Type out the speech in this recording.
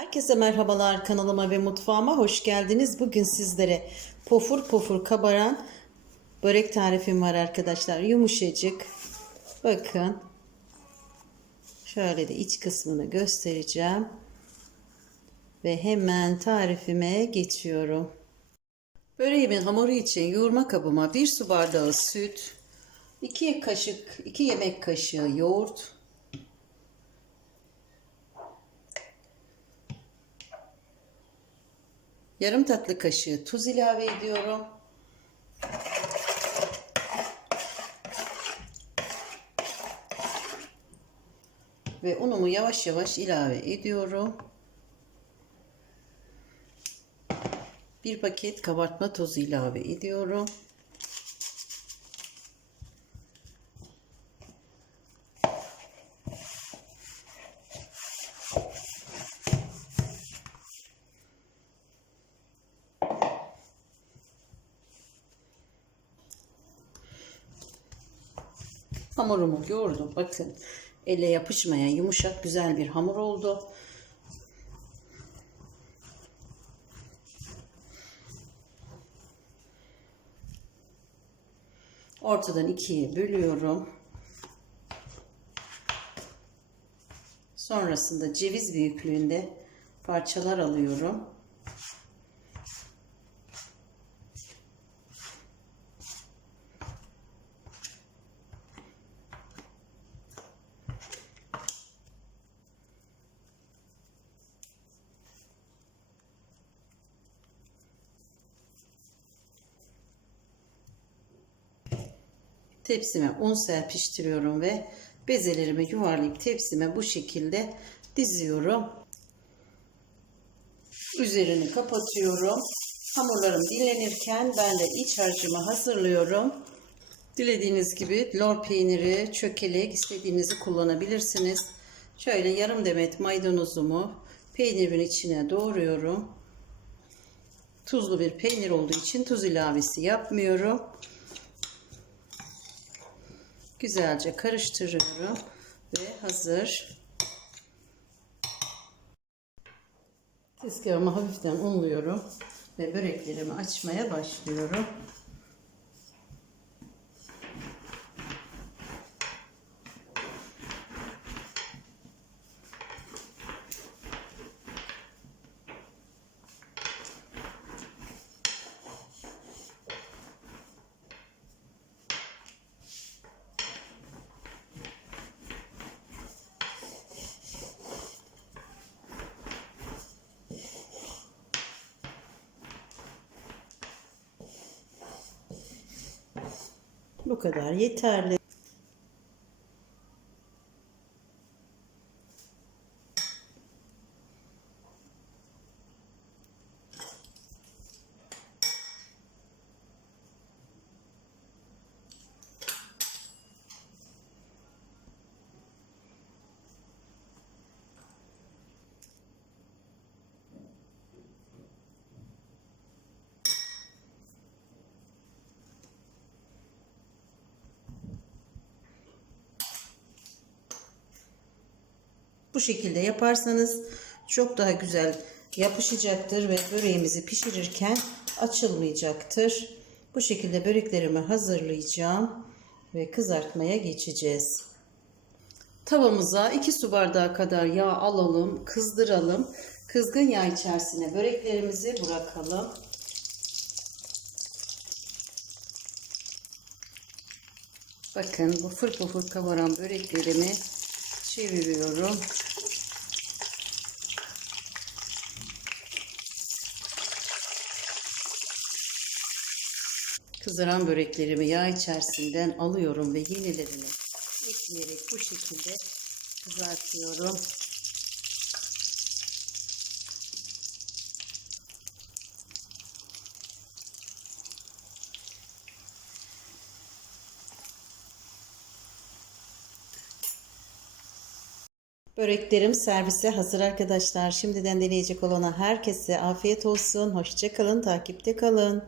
Herkese merhabalar kanalıma ve mutfağıma hoş geldiniz. Bugün sizlere pofur pofur kabaran börek tarifim var arkadaşlar. Yumuşacık. Bakın. Şöyle de iç kısmını göstereceğim. Ve hemen tarifime geçiyorum. Böreğimin hamuru için yoğurma kabıma 1 su bardağı süt, 2 kaşık 2 yemek kaşığı yoğurt, Yarım tatlı kaşığı tuz ilave ediyorum. Ve unumu yavaş yavaş ilave ediyorum. Bir paket kabartma tozu ilave ediyorum. Hamurumu yoğurdum. Bakın elle yapışmayan yumuşak güzel bir hamur oldu. Ortadan ikiye bölüyorum. Sonrasında ceviz büyüklüğünde parçalar alıyorum. Tepsime un serpiştiriyorum ve bezelerimi yuvarlayıp tepsime bu şekilde diziyorum. Üzerini kapatıyorum. Hamurlarım dinlenirken ben de iç harcımı hazırlıyorum. Dilediğiniz gibi lor peyniri, çökelek istediğinizi kullanabilirsiniz. Şöyle yarım demet maydanozumu peynirin içine doğruyorum. Tuzlu bir peynir olduğu için tuz ilavesi yapmıyorum. Güzelce karıştırıyorum ve hazır. Tezgahımı hafiften unluyorum ve böreklerimi açmaya başlıyorum. Bu kadar yeterli. Bu şekilde yaparsanız çok daha güzel yapışacaktır ve böreğimizi pişirirken açılmayacaktır. Bu şekilde böreklerimi hazırlayacağım ve kızartmaya geçeceğiz. Tavamıza 2 su bardağı kadar yağ alalım, kızdıralım. Kızgın yağ içerisine böreklerimizi bırakalım. Bakın bu fır fır kabaran böreklerimi çeviriyorum. Kızaran böreklerimi yağ içerisinden alıyorum ve yenilerini ekleyerek bu şekilde kızartıyorum. Böreklerim servise hazır arkadaşlar. Şimdiden deneyecek olana herkese afiyet olsun. Hoşçakalın, takipte kalın.